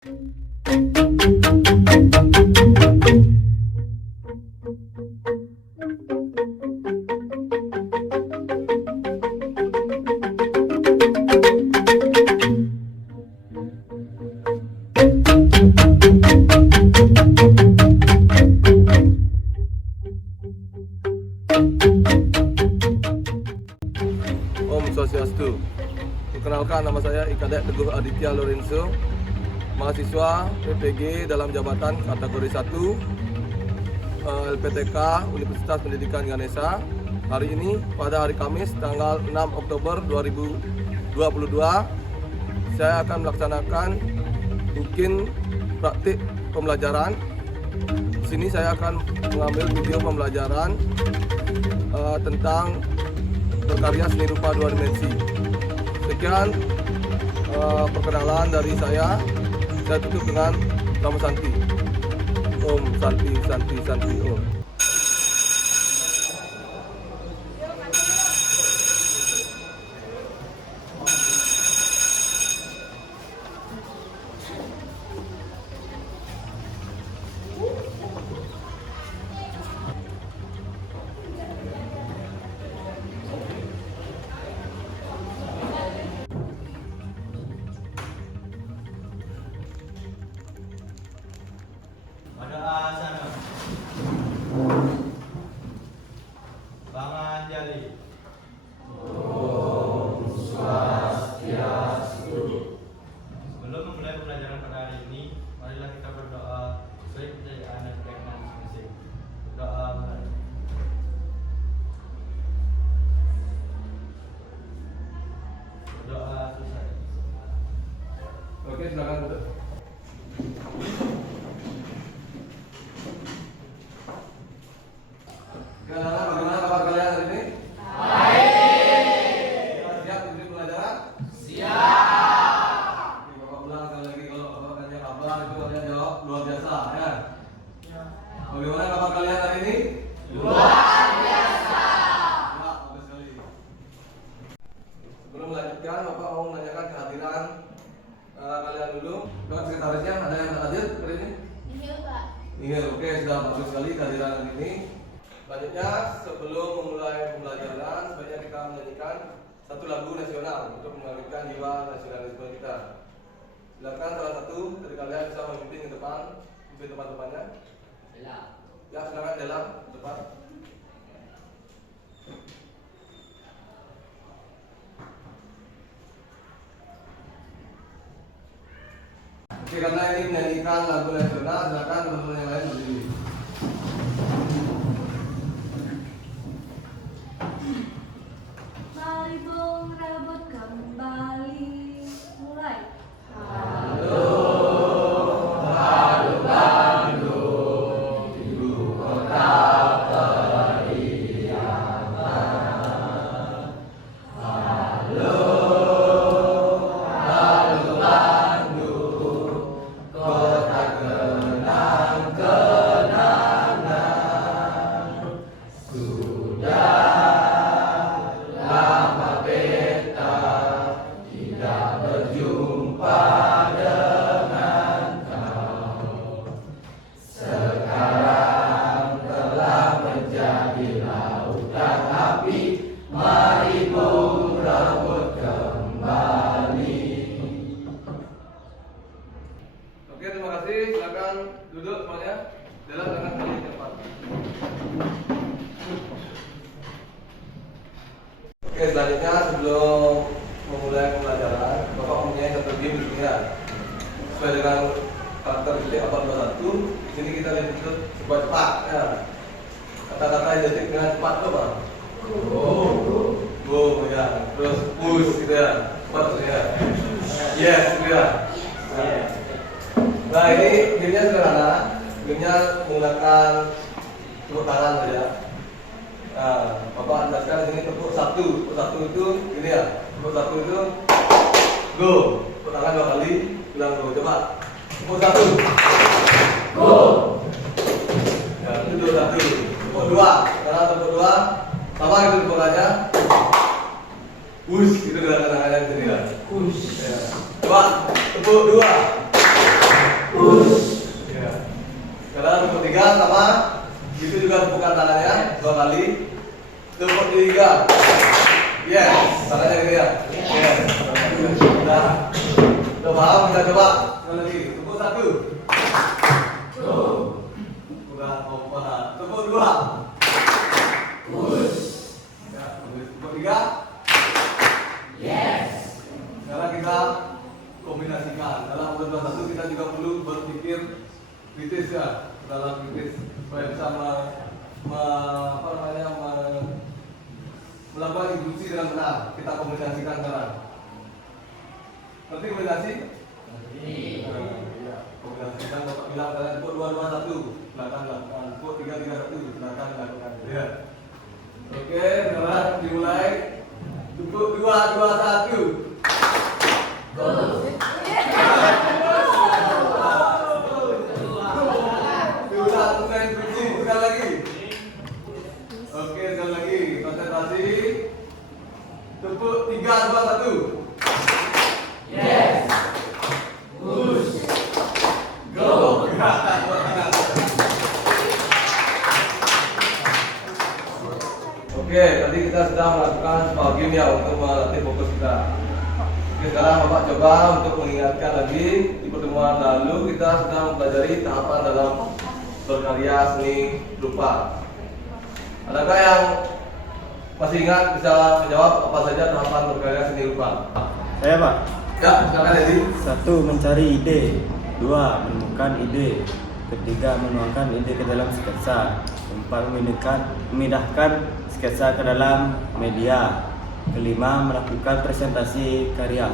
Om Swastiastu. Perkenalkan, nama saya Ikadek Teguh Aditya Lorenzo, mahasiswa PPG dalam jabatan kategori 1 LPTK Universitas Pendidikan Ganesha. Hari ini pada hari Kamis tanggal 6 Oktober 2022 saya akan melaksanakan mungkin praktik pembelajaran. Di sini saya akan mengambil video pembelajaran tentang berkarya seni rupa dua dimensi. Sekian perkenalan dari saya. Saya tutup dengan nama Santi. Om Santi Santi Santi Om. Pada sana Bangan Jali. Om Swastiastu. Sebelum memulai pembelajaran pada hari ini, marilah kita berdoa sesuai kepercayaan dan keyakinan masing-masing. Berdoa mulai. Berdoa selesai. Oke, silakan duduk. Bagaimana kabar kalian hari ini? Baik. Siap untuk pelajaran? Siap. Oke, Bapak ulang sekali lagi, kalau Bapak tanya kabar itu kalian jawab luar biasa, ya? Bagaimana kabar kalian hari ini? Luar biasa. Ya, bagus sekali. Sebelum melanjutkan, Bapak mau menanyakan kehadiran kalian dulu. Bapak sekretarisnya ada yang hadir hari ini? Iya, Pak. Iya, oke, sudah bagus sekali kehadiran hari ini. Selanjutnya, sebelum memulai pembelajaran, sebaiknya kita menyanyikan satu lagu nasional untuk membangkitkan jiwa nasionalisme kita. Silakan salah satu dari kalian bisa memimpin ke depan, memimpin teman-temannya. Ya, silakan dalam depan. Oke, karena ini menyanyikan lagu nasional, silakan teman-teman yang lain berdiri. Mari bong rambut kembali. Mulai. Oke, terima kasih. Silakan duduk semuanya. Dalam dengan kali cepat. Oke, selanjutnya sebelum memulai pembelajaran, Bapak mempunyai satu game di sini ya. Sesuai dengan karakter detik 821, di sini kita lihat itu sebuah cepat. Ya. Kata-kata identik dengan cepat itu apa? Go, ya. Terus push gitu ya. Cepat gitu ya. Yes, gitu ya. Nah, ini gamenya sederhana. Gamenya menggunakan tepuk tangan saja. Nah, Bapak jelaskan di sini tepuk satu itu gini ya. Tepuk satu itu go. Tepuk tangan 2 kali, bilang go. Coba. Tepuk satu. Go. Ya, itu satu. Tepuk dua. Karena tepuk dua sama itu tepukannya. Push, itu gerakan tangannya di sini ya. Push. Ya. Coba tepuk dua. Ya. Sekarang tepuk 3 sama. Itu juga tepukan tangannya 2 kali. Tepuk 3. Yes, tangannya gini ya. Yes. Udah. Udah paham? Kita coba. Sekali lagi. Tepuk 1. Udah paham. Tepuk 2. Ya, tepuk 3. Yes. Sekarang kita kombinasikan. Dalam berdua satu kita juga perlu berpikir kritis ya. Dalam kritis supaya bisa melakukan induksi dengan benar. Kita kombinasikan sekarang. Nanti kombinasi? Iya. Kombinasikan Bapak bilang kalian tepuk 2 2 1. Silakan lakukan. Tepuk 3 3 1. Silakan lakukan. Ya. Oke, sekarang dimulai. Tepuk 2 2 1. Sekali lagi. Oke, sekali lagi. Konsentrasi. Tepuk 3 2 1. Yes. Push. Go. Oke, tadi kita sudah melakukan spaghetti ya untuk melatih fokus kita. Oke, sekarang Bapak coba untuk mengingatkan lagi di pertemuan lalu kita sudah mempelajari tahapan dalam berkarya seni rupa. Adakah yang masih ingat bisa menjawab apa saja tahapan berkarya seni rupa? Saya Pak. Ya, silakan Edi. 1. Mencari ide. 2. Menemukan ide. 3. Menuangkan ide ke dalam sketsa. 4. Memindahkan sketsa ke dalam media. 5. Melakukan presentasi karya.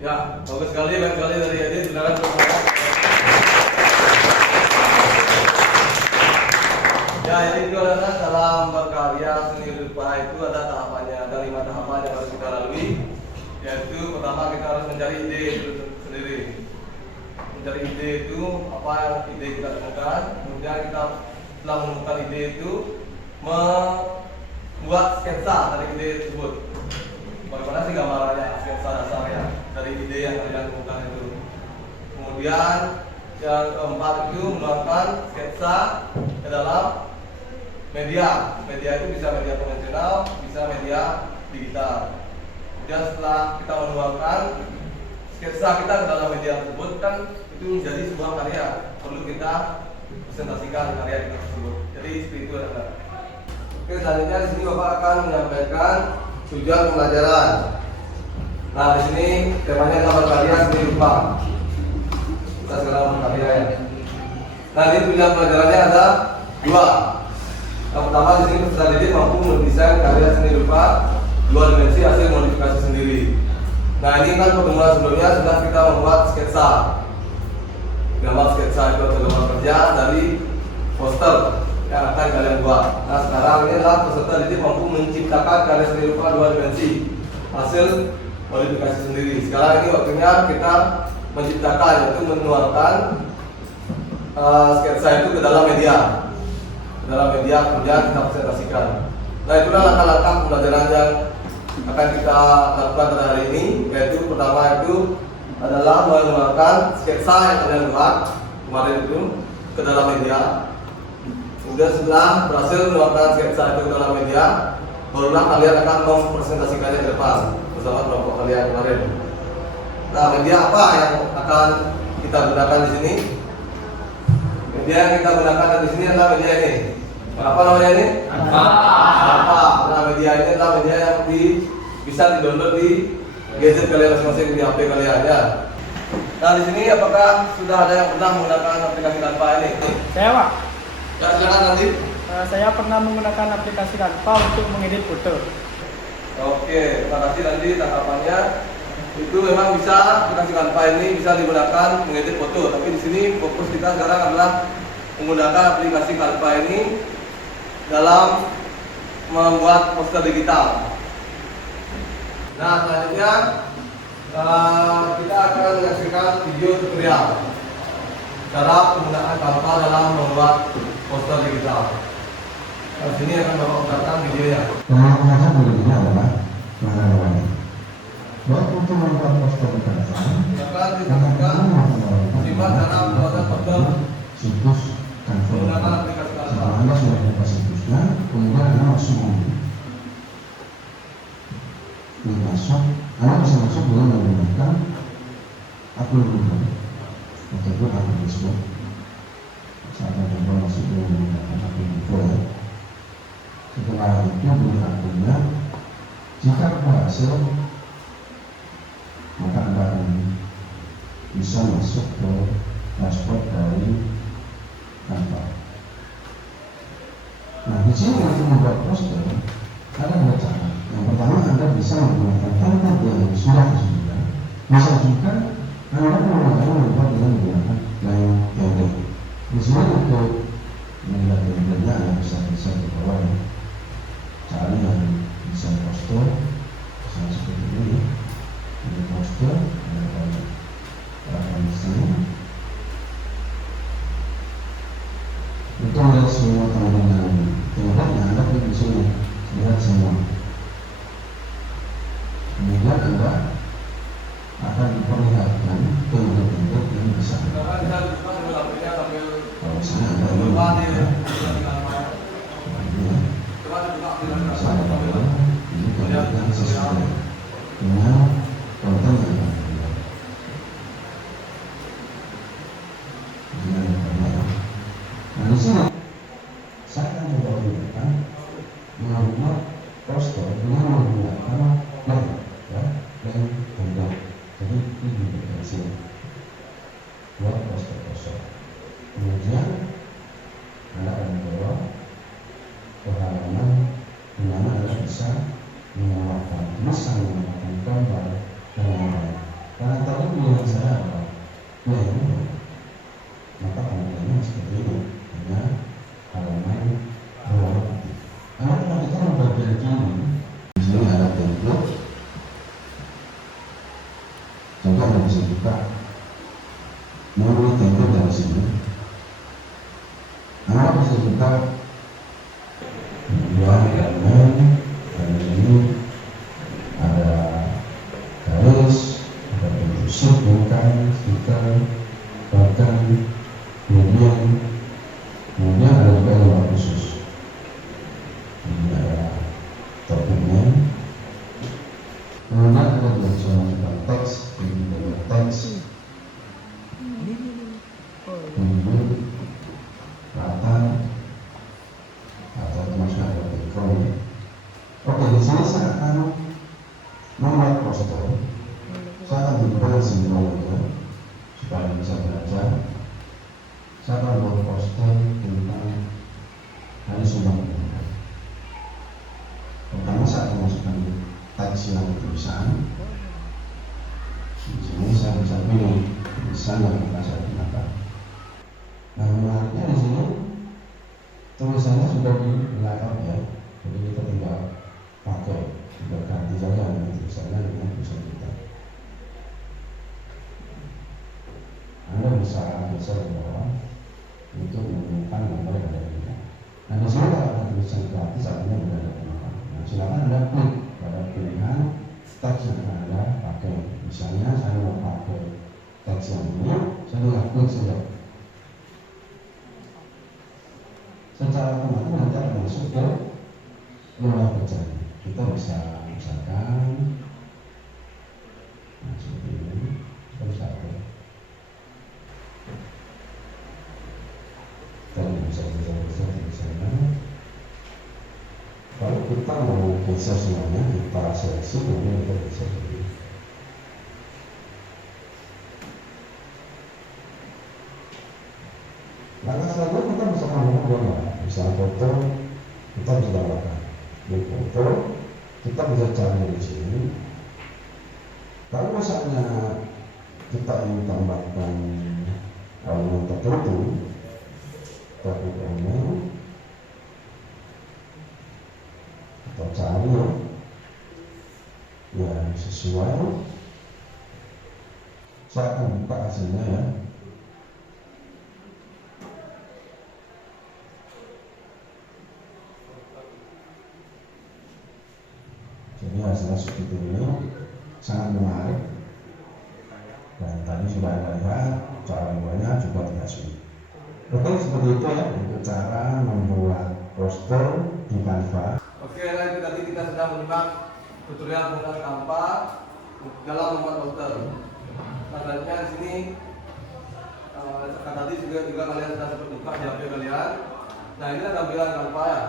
Ya, bagus sekali, baik sekali dari Edi. Silakan berkomentar. Ya, jadi itu adalah dalam berkarya seni rupa itu ada tahapannya, ada 5 tahapan yang harus kita lalui. Yaitu pertama kita harus mencari ide itu sendiri. Mencari ide itu apa yang ide kita temukan, kemudian kita setelah menemukan ide itu membuat sketsa dari ide tersebut. Bagaimana sih gambarannya, sketsa dasarnya dari ide yang kalian temukan itu. Kemudian yang keempat itu menuangkan sketsa ke dalam media. Media itu bisa media konvensional, bisa media digital. Kemudian setelah kita menuangkan sketsa kita ke dalam media tersebut kan itu menjadi sebuah karya. Perlu kita presentasikan karya kita tersebut. Jadi seperti itu ya. Oke, selanjutnya di sini Bapak akan menyampaikan tujuan pembelajaran. Nah, di sini temanya adalah berkarya seni rupa. Kita sekarang berkarya ya. Nah, ini tujuan pelajarannya ada 2. Yang pertama di sini peserta didik mampu mendesain karya seni rupa 2 dimensi hasil modifikasi sendiri. Nah, ini kan pertemuan sebelumnya sudah kita membuat sketsa. Gambar sketsa itu atau gambar kerja dari poster yang akan kalian buat. Nah, sekarang ini adalah peserta didik mampu menciptakan karya seni rupa 2 dimensi hasil modifikasi sendiri. Sekarang ini waktunya kita menciptakan, yaitu menuangkan sketsa itu ke dalam media. Kemudian kita presentasikan. Nah, itulah langkah-langkah pembelajaran yang akan kita lakukan pada hari ini. Yaitu pertama itu adalah menuangkan sketsa yang kalian buat kemarin itu ke dalam media. Kemudian setelah berhasil menuangkan sketsa itu ke dalam media, barulah kalian akan mempresentasikannya ke depan bersama kelompok kalian kemarin. Nah, media apa yang akan kita gunakan di sini? Media yang kita gunakan di sini adalah media ini. Apa namanya ini? Apa? Nah, media ini adalah media yang bisa di-download di gadget kalian masing-masing, di HP kalian ya. Nah, di sini apakah sudah ada yang pernah menggunakan aplikasi Canva ini? Saya Pak. Ya, silakan nanti. Saya pernah menggunakan aplikasi Canva untuk mengedit foto. Oke, terima kasih. Nanti tanggapannya itu memang bisa aplikasi Canva ini bisa digunakan mengedit foto. Tapi di sini fokus kita sekarang adalah menggunakan aplikasi Canva ini dalam membuat poster digital. Nah, selanjutnya kita akan menyaksikan video tutorial cara penggunaan Canva dalam membuat poster digital. Di sini akan Bapak putarkan videonya. Nah, berikutnya adalah pengalaman. Buat untuk membuat poster di Canva, Silakan dibuka. Simak cara pembuatan ataupun akun Facebook. Saya akan coba masuk ke menggunakan akun Google ya. Setelah itu buat akunnya, jika berhasil maka Anda akan bisa masuk ke dashboard dari Canva. Nah, di sini untuk membuat poster ada dua cara. Yang pertama, Anda bisa menggunakan template yang sudah disediakan. Bisa juga Anda membuat dengan menggunakan layar pendek. Di sini untuk melihat template-nya Anda bisa di bawah ya. Caranya yang bisa poster, misalnya seperti ini. Ini poster, ada di sini. Untuk melihat semua tampilan template-nya Anda klik di sini, lihat semua. Kemudian Anda akan diperlihatkan template-template yang bisa. Kita bisa buka dengan aplikasinya sambil Kalau misalnya Anda ingin buka di membuka, ini. Coba dibuka di saya sambil ini template yang sesuai dengan konten yang Anda buat. Ini yang pertama. Nah, di sini saya akan coba gunakan membuat poster dengan menggunakan lem, ya, lem tunggal. Jadi ini berhasil buat poster kosong. Kemudian Anda akan bawa ke halaman di mana Anda bisa menambahkan tulisan, menambahkan gambar dan lain-lain. Karena tadi pilihan saya adalah lem, maka tampilannya seperti ini. Hanya halaman berwarna putih. Anda perhatikan bagian kiri. Di sini ada template. Contoh Anda bisa buka memilih template dari sini. Anda bisa buka dan ini ada garis, ada bentuk sheet, bukan, stiker, bahkan kemudian ada juga gambar khusus. Ini ada topiknya. Kemudian ada juga zona teks, ini ada teks, kemudian rata atau termasuk ada background. Oke, di sini saya akan membuat poster. Saya akan membuat simbolnya supaya bisa belajar. Saya akan buat poster tentang hari Sumpah Pemuda. Pertama saya akan masukkan teks yang tulisan. Di sini saya bisa pilih tulisan yang akan saya gunakan. Nah, menariknya di sini tulisannya sudah di layout ya, jadi kita tinggal pakai, tinggal ganti saja tulisannya dengan tulisan kita. Anda bisa geser ke bawah untuk menemukan gambar yang ada di sini. Nah, di sini kalau ada tulisan gratis artinya sudah ada gunakan. Nah, silakan Anda klik pada pilihan teks yang Anda pakai. Misalnya saya mau pakai teks yang ini, saya tinggal klik saja. Secara otomatis nanti akan masuk ke lembar bacanya. Kita bisa misalkan, nah seperti ini, kita bisa atur. Dan bisa tulisannya. Kalau kita mau geser semuanya, kita seleksi, kemudian kita geser seperti ini. Langkah selanjutnya kita bisa tambahkan gambar, misalnya foto, kita bisa tambahkan. Di foto, kita bisa cari di sini. Kalau misalnya kita ingin tambahkan elemen tertentu, kita klik elemen, kita cari yang sesuai. Saya akan buka hasilnya ya. Jadi hasilnya seperti ini, sangat menarik. Dan tadi sudah Anda lihat cara membuatnya juga tidak sulit. Oke, seperti itu ya untuk cara membuat poster di Canva. Oke, tadi kita sudah menyimak tutorial menggunakan Canva dalam membuat poster. Nah, selanjutnya di sini sekarang tadi juga kalian sudah sempat buka di HP kalian. Nah, ini ada tampilan Canva ya.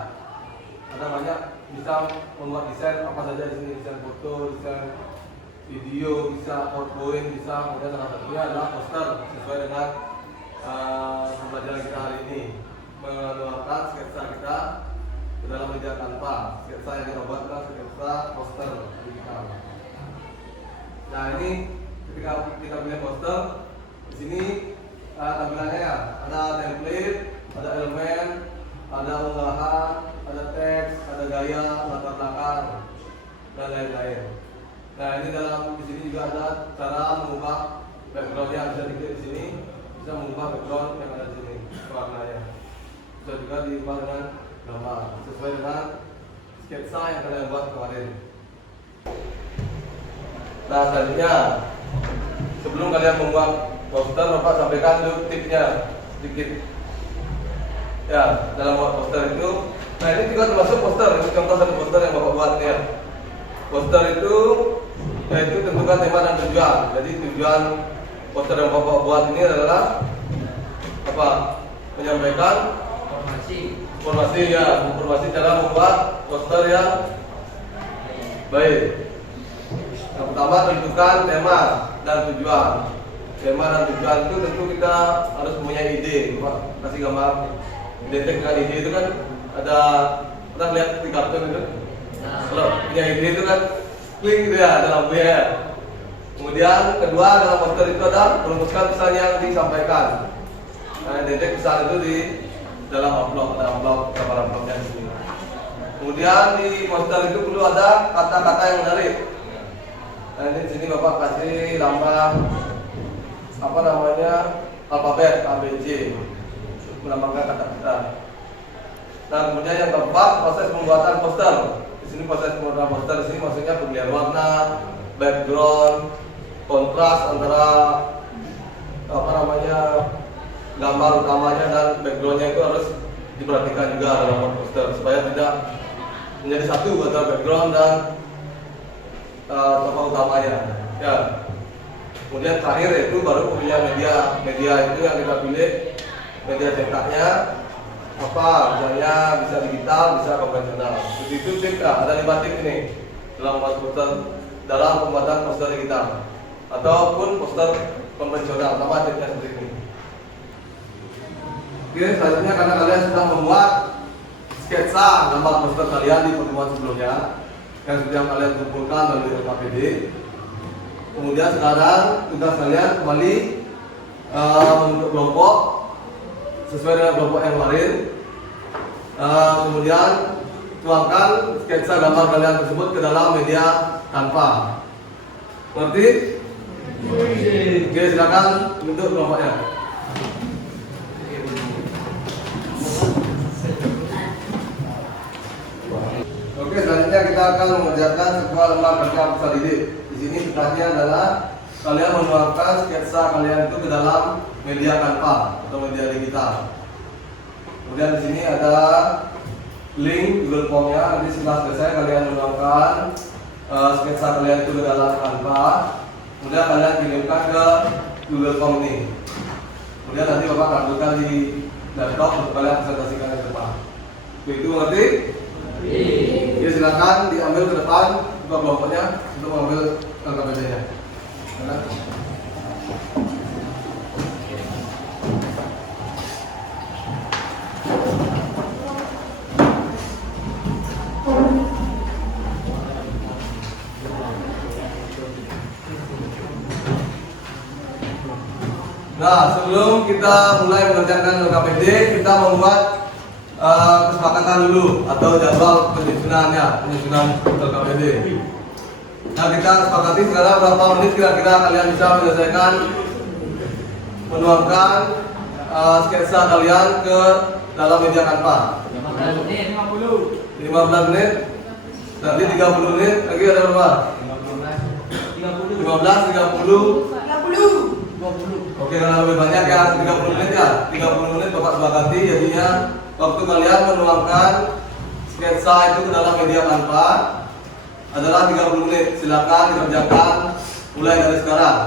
Ada banyak, bisa membuat desain apa saja di sini, desain foto, desain video, bisa PowerPoint, bisa, kemudian salah satunya adalah poster sesuai dengan pembelajaran kita hari ini, menuangkan sketsa kita ke dalam media Canva. Sketsa yang kita buat adalah sketsa poster digital. Nah, ini ketika kita punya poster, di sini tampilannya ya, ada template, ada elemen, ada unggahan, ada teks, ada gaya, latar belakang, dan lain-lain. Nah, ini di sini juga ada cara mengubah background yang bisa diklik di sini, bisa mengubah background yang ada di sini warnanya. Bisa juga diubah dengan gambar sesuai dengan sketsa yang kalian buat kemarin. Nah, selanjutnya sebelum kalian membuat poster, Bapak sampaikan dulu tipsnya sedikit. Ya, dalam membuat poster itu, nah ini juga termasuk poster. Ini contoh satu poster yang Bapak buat ya. Poster itu yaitu tentukan tema dan tujuan. Jadi tujuan poster yang Bapak buat ini adalah apa? Menyampaikan informasi ya, informasi cara membuat poster yang baik. Yang pertama tentukan tema dan tujuan. Tema dan tujuan itu tentu kita harus mempunyai ide. Bapak kasih gambar identik dengan ide itu kan ada, pernah lihat di kartun itu? Kalau punya ide itu kan klik gitu ya, ada lampu ya. Kemudian kedua dalam poster itu ada merumuskan pesan yang disampaikan. Nah, identik pesan itu di dalam amplop, ada amplop gambar amplopnya di sini. Kemudian di poster itu perlu ada kata-kata yang menarik. Nah, ini di sini Bapak kasih lambang apa namanya alfabet ABC melambangkan kata-kata. Nah, kemudian yang keempat proses pembuatan poster. Di sini proses pembuatan poster di sini maksudnya pemilihan warna, background, kontras antara apa namanya gambar utamanya dan backgroundnya itu harus diperhatikan juga dalam poster supaya tidak menjadi satu antara background dan tokoh utamanya. Ya. Kemudian terakhir itu baru pemilihan media itu yang kita pilih media cetaknya apa, misalnya bisa digital, bisa konvensional. Begitu tip ada 5 tip ini dalam pembuatan poster digital ataupun poster konvensional. Nama tipnya seperti ini. Oke, selanjutnya karena kalian sudah membuat sketsa gambar poster kalian di pertemuan sebelumnya yang sudah kalian kumpulkan melalui LKPD. Kemudian sekarang tugas kalian kembali membentuk kelompok sesuai dengan kelompok yang kemarin. Kemudian tuangkan sketsa gambar kalian tersebut ke dalam media Canva. Ngerti? Oke, silakan bentuk kelompoknya. Oke, selanjutnya kita akan mengerjakan sebuah lembar kerja peserta didik. Di sini tugasnya adalah kalian menuangkan sketsa kalian itu ke dalam media Canva atau media digital. Kemudian di sini ada link Google Form-nya. Nanti setelah selesai kalian menuangkan sketsa kalian itu ke dalam Canva. Kemudian kalian kirimkan ke Google Form ini. Kemudian nanti Bapak tampilkan di laptop untuk kalian presentasikan ke depan. Begitu ngerti? Ya, silakan diambil ke depan buka kelompoknya untuk mengambil LKPD-nya. Nah, sebelum kita mulai mengerjakan LKPD, kita membuat kesepakatan dulu atau jadwal penyusunan LKPD. Nah, kita sepakati sekarang berapa menit kira-kira kalian bisa menyelesaikan menuangkan sketsa kalian ke dalam media Canva. 15 menit. 15 menit. Nanti 30 menit lagi ada berapa? 15, 30, 20. Oke, kalau lebih banyak yang 30 menit ya. 30 menit Bapak sepakati jadinya waktu kalian menuangkan sketsa itu ke dalam media Canva adalah 30 menit. Silakan dikerjakan mulai dari sekarang.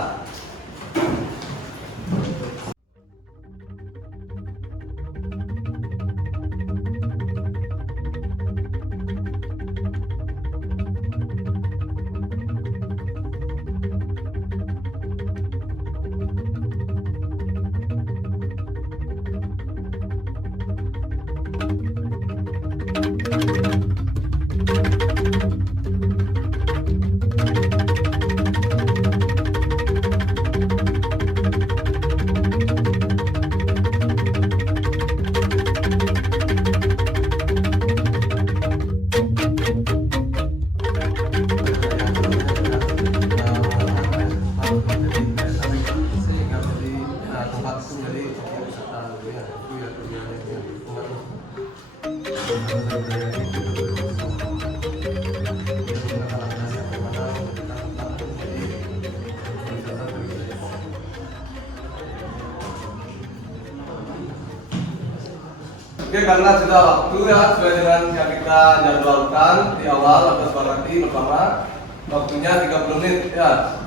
Oke, karena sudah waktu ya, sesuai dengan yang kita jadwalkan di awal atau sepakati bersama, waktunya 30 menit ya.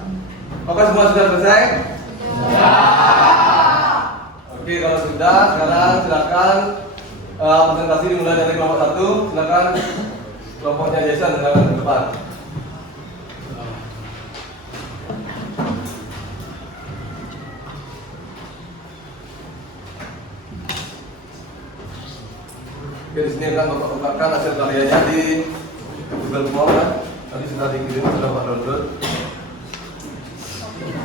Apakah semua sudah selesai? Ya. Oke, kalau sudah, sekarang silakan presentasi dimulai dari kelompok 1. Silakan kelompoknya Jason silakan ke depan. Oke, di sini kan Bapak tempatkan hasil karyanya di Google Form ya. Tadi sudah dikirim, sudah Pak download.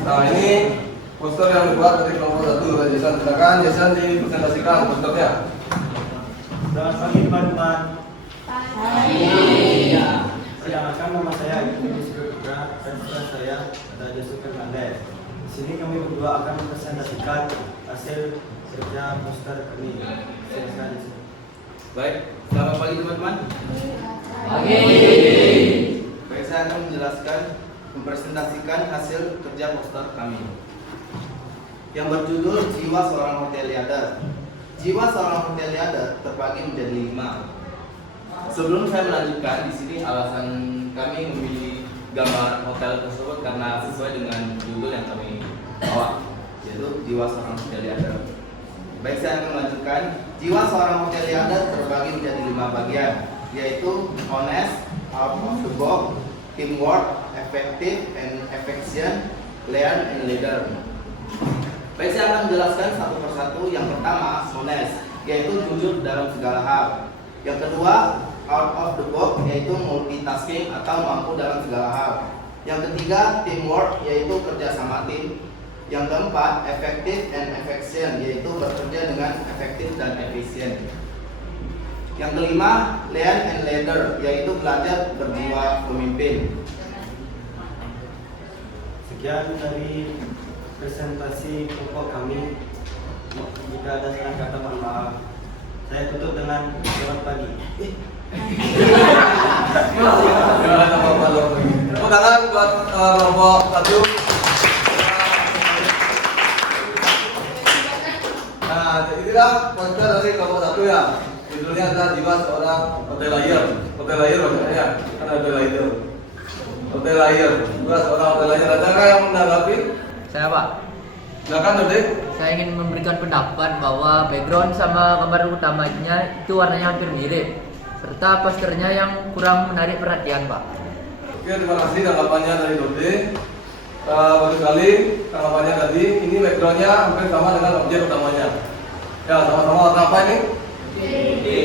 Nah, ini poster yang dibuat dari kelompok 1. Jason, silakan Jason dipresentasikan posternya. Selamat pagi teman-teman. Pagi. Perkenalkan, nama saya Idris Putra dan saya ada Joshua Fernandez. Di sini kami berdua akan mempresentasikan hasil kerja poster kami. Silakan Jason. Baik, selamat pagi teman-teman. Pagi. Baik, saya akan mempresentasikan hasil kerja poster kami yang berjudul Jiwa Seorang Hotelier. Jiwa seorang hotelier terbagi menjadi 5. Sebelum saya melanjutkan, di sini alasan kami memilih gambar hotel tersebut karena sesuai dengan judul yang kami bawa, yaitu Jiwa Seorang Hotelier. Baik, saya akan melanjutkan. Jiwa seorang hotelier terbagi menjadi 5 bagian, yaitu honest, out of the box, teamwork, effective and affection, learn and leader. Baik, saya akan menjelaskan satu persatu. Yang pertama, honest, yaitu jujur dalam segala hal. Yang kedua, out of the box, yaitu multitasking atau mampu dalam segala hal. Yang ketiga, teamwork, yaitu kerja sama tim. Yang keempat, effective and affection, yaitu bekerja dengan efektif dan efisien. Yang kelima, learn and leader, yaitu belajar berjiwa pemimpin. Sekian dari presentasi kelompok kami. Jika ada salah kata, mohon maaf. Saya tutup dengan selamat pagi. Tepuk tangan buat kelompok 1. Nah, inilah poster dari kelompok 1 ya. Judulnya adalah Jiwa Seorang Hotelier. Hotelier maksudnya kan hotelier. Hotelier. Jiwa Seorang Hotelier. Adakah yang menanggapi? Saya Pak, Silakan Dodik. saya ingin memberikan pendapat bahwa background sama gambar utamanya itu warnanya hampir mirip, serta posternya yang kurang menarik perhatian Pak. Oke, terima kasih tanggapannya dari Dodik. Baru sekali tanggapannya tadi, ini backgroundnya hampir sama dengan objek utamanya. Ya, sama-sama warna apa ini?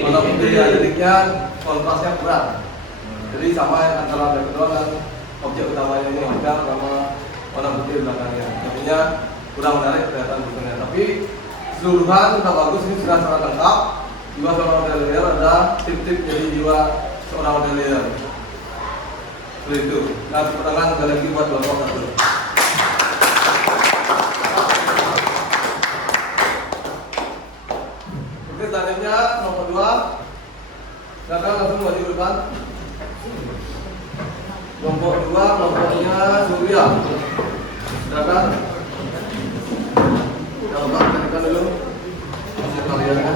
Warna putih ya, jadinya kontrasnya kurang. Jadi sama antara background dan objek utamanya ini hitam sama warna putih belakangnya. Artinya kurang menarik kelihatan bentuknya. Tapi keseluruhan tetap bagus, ini sudah sangat lengkap. Jiwa seorang hotelier ada tip-tip jadi jiwa seorang hotelier. Seperti itu. Nah, tepuk tangan sekali lagi buat kelompok 1. Oke, selanjutnya kelompok 2. Silakan langsung maju ke depan. Kelompok 2, kelompoknya Surya. Silakan. Kalau Pak, tekan dulu. Hasil karyanya.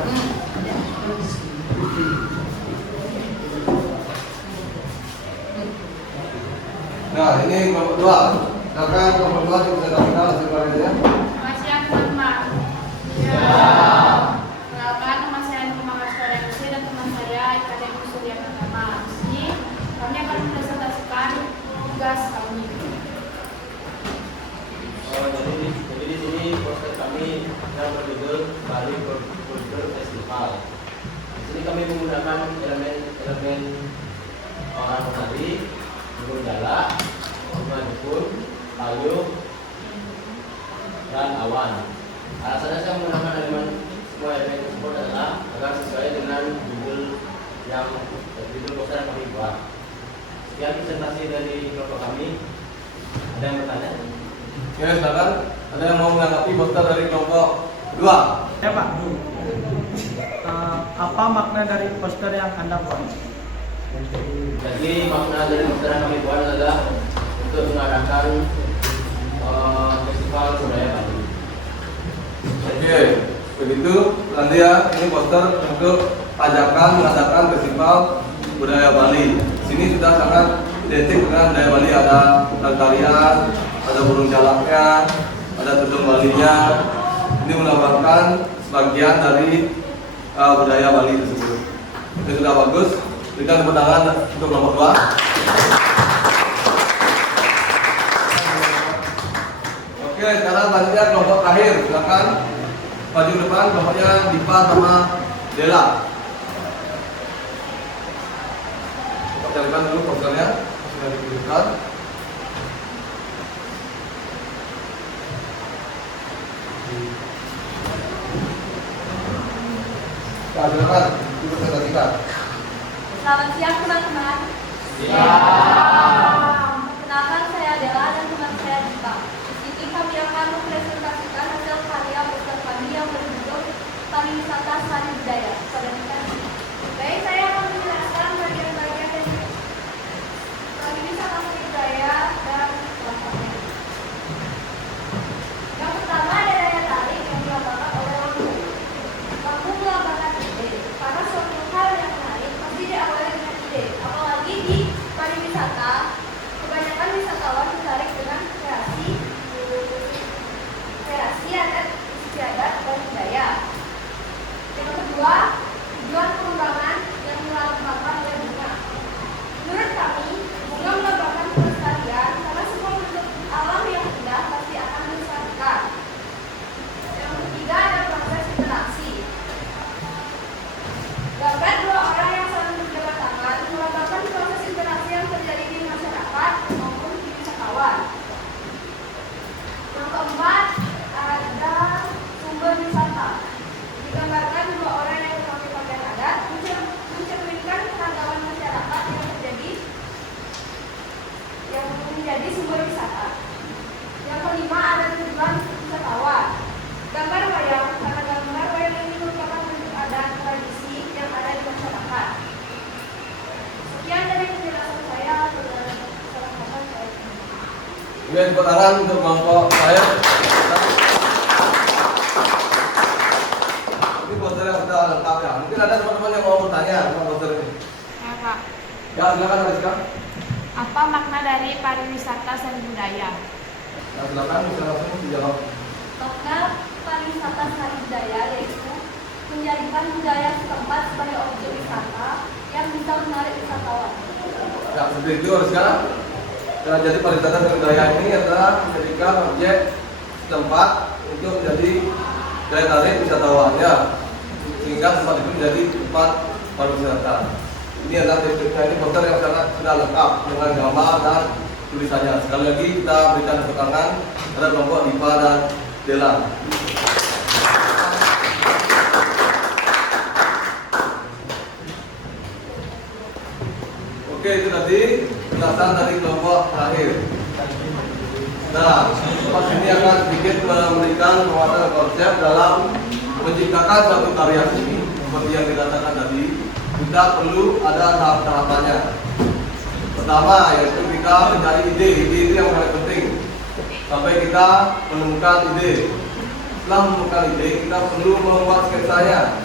Nah, ini kelompok 2. Silakan kelompok 2 dipresentasikan hasil karyanya. Masih yang teman. Perkenalkan, nama saya Muhammad Suaryansi dan teman saya Akademi Surya Pertama. Di sini kami akan mempresentasikan tugas kami. Jadi di sini poster kami yang berjudul Bali Culture Festival. Jadi kami menggunakan elemen orang menari, burung jalak, bunga dukun, payung, dan awan. Alasannya saya menggunakan semua elemen tersebut adalah agar sesuai dengan judul poster yang kami buat. Sekian presentasi dari kelompok kami. Ada yang bertanya? Oke, silakan. Ada yang mau menanggapi poster dari kelompok kedua? Ya Pak, apa makna dari poster yang Anda buat? Jadi makna dari poster yang kami buat adalah untuk mengadakan festival budaya Bali. Oke, begitu nanti ya, ini poster untuk ajakan mengadakan festival budaya Bali. Sini sudah sangat identik dengan budaya Bali, ada tarian, ada burung jalaknya, ada tudung Balinya. Ini melambangkan sebagian dari budaya Bali tersebut. Ini sudah bagus. Berikan tepuk tangan untuk kelompok 2. Oke, sekarang selanjutnya kelompok terakhir. Silakan maju ke depan, kelompoknya Dipa sama Dela. Kita carikan dulu posternya, sudah dikirimkan. Nah, silakan dipresentasikan. Selamat siang teman-teman. Perkenalkan, saya Dela dan teman saya Dipa. Di sini kami akan mempresentasikan hasil karya poster kami yang berjudul Pariwisata Sari Budaya. Baik, saya akan menjelaskan bagian-bagian dari pariwisata sari budaya dan pelaksananya. Yang pertama ada daya tarik yang dilambangkan oleh lampu. Lampu melambangkan ide, karena suatu hal yang menarik pasti diawali dengan ide. Apalagi di pariwisata, kebanyakan wisatawan tertarik dengan kreasi adat, istiadat, dan budaya. Yang kedua, tujuan pengembangan yang dilambangkan oleh bunga. Menurut kami, bunga melambangkan kelestarian karena semua bentuk alam yang indah pasti akan dilestarikan. Yang ketiga ada proses interaksi. Gambar dua orang yang saling berjabat tangan melambangkan proses interaksi yang terjadi di masyarakat maupun di wisatawan. Yang keempat ada sumber wisata. Digambarkan dua orang yang memakai pakaian adat mencerminkan keragaman masyarakat yang menjadi sumber wisata. Yang kelima ada tujuan wisatawan. Gambar wayang, karena gambar wayang ini merupakan bentuk adat tradisi yang ada di masyarakat. Sekian dari penjelasan saya. Oke, tepuk tangan untuk kelompok saya. Ini poster yang sudah lengkap ya. Mungkin ada teman-teman yang mau bertanya tentang poster ini. Ya Kak, Ya, silakan Rizka. apa makna dari pariwisata sari budaya? Nah, silakan bisa langsung dijawab. Makna pariwisata sari budaya yaitu menjadikan budaya setempat sebagai objek wisata yang bisa menarik wisatawan. Ya, seperti itu Rizka. Nah, jadi pariwisata sari budaya ini adalah menjadikan objek tempat untuk menjadi daya tarik wisatawan ya, sehingga tempat itu menjadi tempat pariwisata. Ini adalah ini poster yang sudah lengkap dengan gambar dan tulisannya. Sekali lagi kita berikan tepuk tangan pada kelompok Dipa dan Dela. Oke, itu tadi penjelasan dari kelompok terakhir. Nah, pas ini akan sedikit memberikan penguatan konsep dalam menciptakan suatu karya seni. Seperti yang dikatakan tadi, kita perlu ada tahap-tahapannya. Pertama, yaitu kita mencari ide itu yang paling penting. Sampai kita menemukan ide. Setelah menemukan ide, kita perlu membuat sketsanya,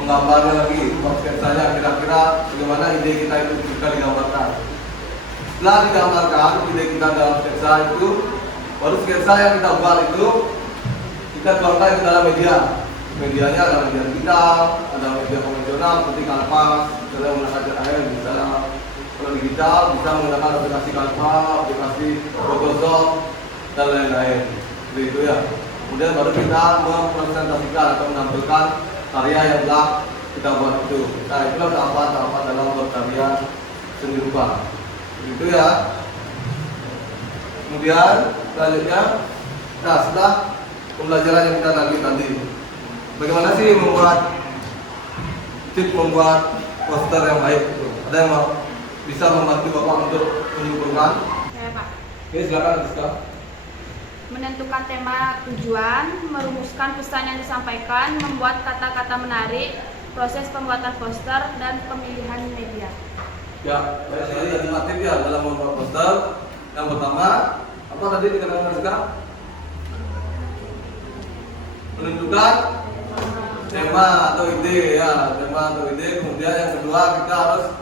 menggambarnya lagi, membuat sketsanya kira-kira bagaimana ide kita itu bisa digambarkan. Setelah digambarkan ide kita dalam sketsa itu, baru sketsa yang kita buat itu kita keluarkan ke dalam media. Medianya adalah media digital, ada media konvensional seperti kanvas, misalnya menggunakan air, misalnya kalau digital bisa menggunakan aplikasi Canva, aplikasi Photoshop dan lain-lain. Seperti itu ya. Kemudian baru kita mempresentasikan atau menampilkan karya yang telah kita buat itu. Nah, itulah tahapan-tahapan dalam berkarya seni rupa. Begitu ya. Kemudian selanjutnya, nah setelah pembelajaran yang kita lagi tadi, bagaimana sih membuat poster yang baik itu? Ada yang mau bisa membantu Bapak untuk menyempurnakan? Ya, Pak. Oke, silakan Rizka. Menentukan tema tujuan, merumuskan pesan yang disampaikan, membuat kata-kata menarik, proses pembuatan poster, dan pemilihan media. Ya, banyak sekali alternatif ya dalam membuat poster. Yang pertama, apa tadi dikatakan Rizka? Menentukan tema atau ide ya, tema atau ide. Kemudian yang kedua, kita harus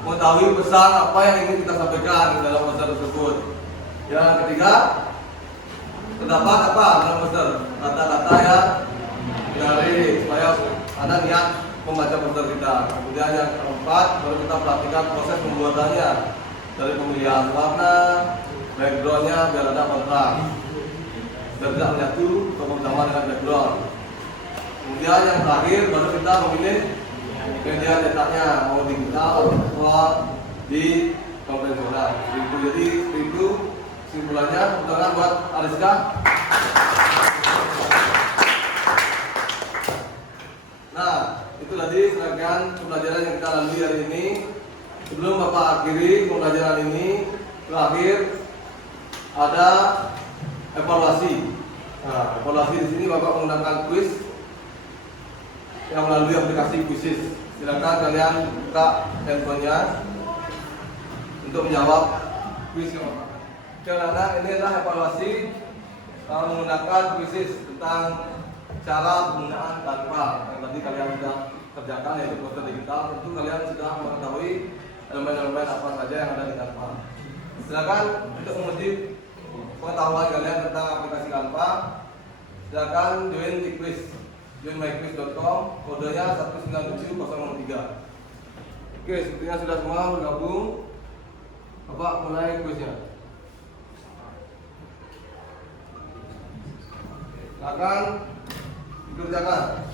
mengetahui pesan apa yang ingin kita sampaikan dalam poster tersebut. Yang ketiga, terdapat apa dalam poster? Kata-kata ya menarik supaya ada niat membaca poster kita. Kemudian yang keempat, baru kita perhatikan proses pembuatannya, dari pemilihan warna, backgroundnya biar ada kontras, biar tidak menyatu atau bersama dengan background. Kemudian yang terakhir, baru kita memilih media cetaknya, mau digital atau di konvensional. Jadi itu simpulannya. Tangan buat Ariska. Nah, itu tadi serangkaian pembelajaran yang kita lalui hari ini. Sebelum Bapak akhiri pembelajaran ini, terakhir ada evaluasi. Nah, evaluasi di sini Bapak menggunakan kuis yang melalui aplikasi Quizizz. Silakan kalian buka handphonenya untuk menjawab kuis yang Bapak. Karena ini adalah evaluasi menggunakan Quizizz tentang cara penggunaan Canva yang tadi kalian sudah kerjakan, yaitu poster digital. Tentu kalian sudah mengetahui elemen-elemen apa saja yang ada di Canva. Silakan untuk menguji pengetahuan kalian tentang aplikasi Canva. Silakan join di quiz, joinmyquiz.com, kodenya 197003. Oke, sepertinya sudah semua bergabung. Bapak mulai kuisnya. Silakan dikerjakan.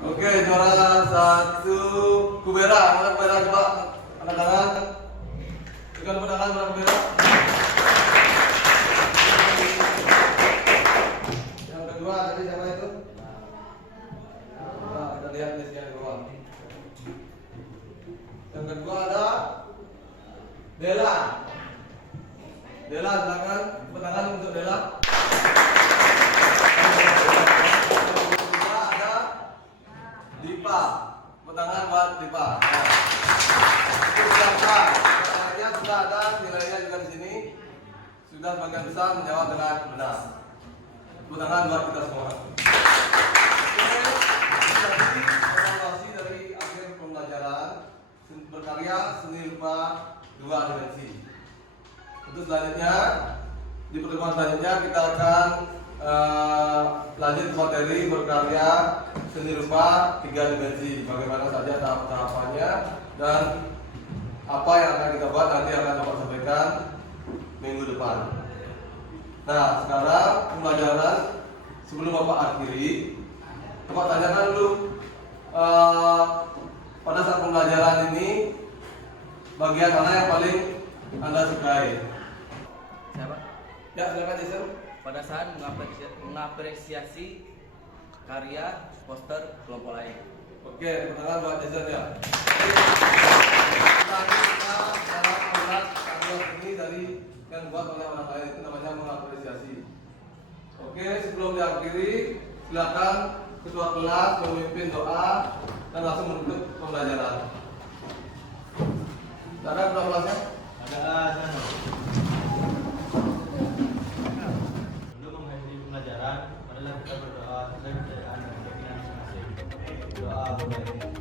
Oke, juara satu Kubera. Mana Kubera coba angkat tangan. Tekan tangan mana Kubera. Yang kedua tadi siapa itu? Nah, kita lihat listnya di bawah. Yang kedua ada Dela. Dela, silakan tepuk tangan untuk Dela. Dipa, tangan buat Dipa. Itu siapa? Pertanyaannya sudah ada, nilainya juga di sini. Sudah sebagian besar menjawab dengan benar. Tangan buat kita semua. Jadi evaluasi dari akhir pembelajaran berkarya seni rupa 2 dimensi. Untuk selanjutnya di pertemuan selanjutnya kita akan lanjut materi berkarya seni rupa 3 dimensi. Bagaimana saja tahap-tahapannya dan apa yang akan kita buat nanti akan Bapak sampaikan minggu depan. Nah, sekarang pembelajaran sebelum Bapak akhiri, Bapak tanyakan dulu pada saat pembelajaran ini bagian mana yang paling Anda sukai? Siapa? Ya, silakan Jason. pada saat mengapresiasi karya poster kelompok lain. Oke, tepuk tangan buat Jason ya. Tadi kita dalam alat karya ini dari yang buat oleh orang lain, itu namanya mengapresiasi. Oke, sebelum diakhiri, silakan ketua kelas memimpin doa dan langsung menutup pembelajaran. Ada ketua kelasnya? Sebelum mengakhiri pembelajaran, marilah kita berdoa sesuai kepercayaan dan keyakinan masing-masing. Doa mulai.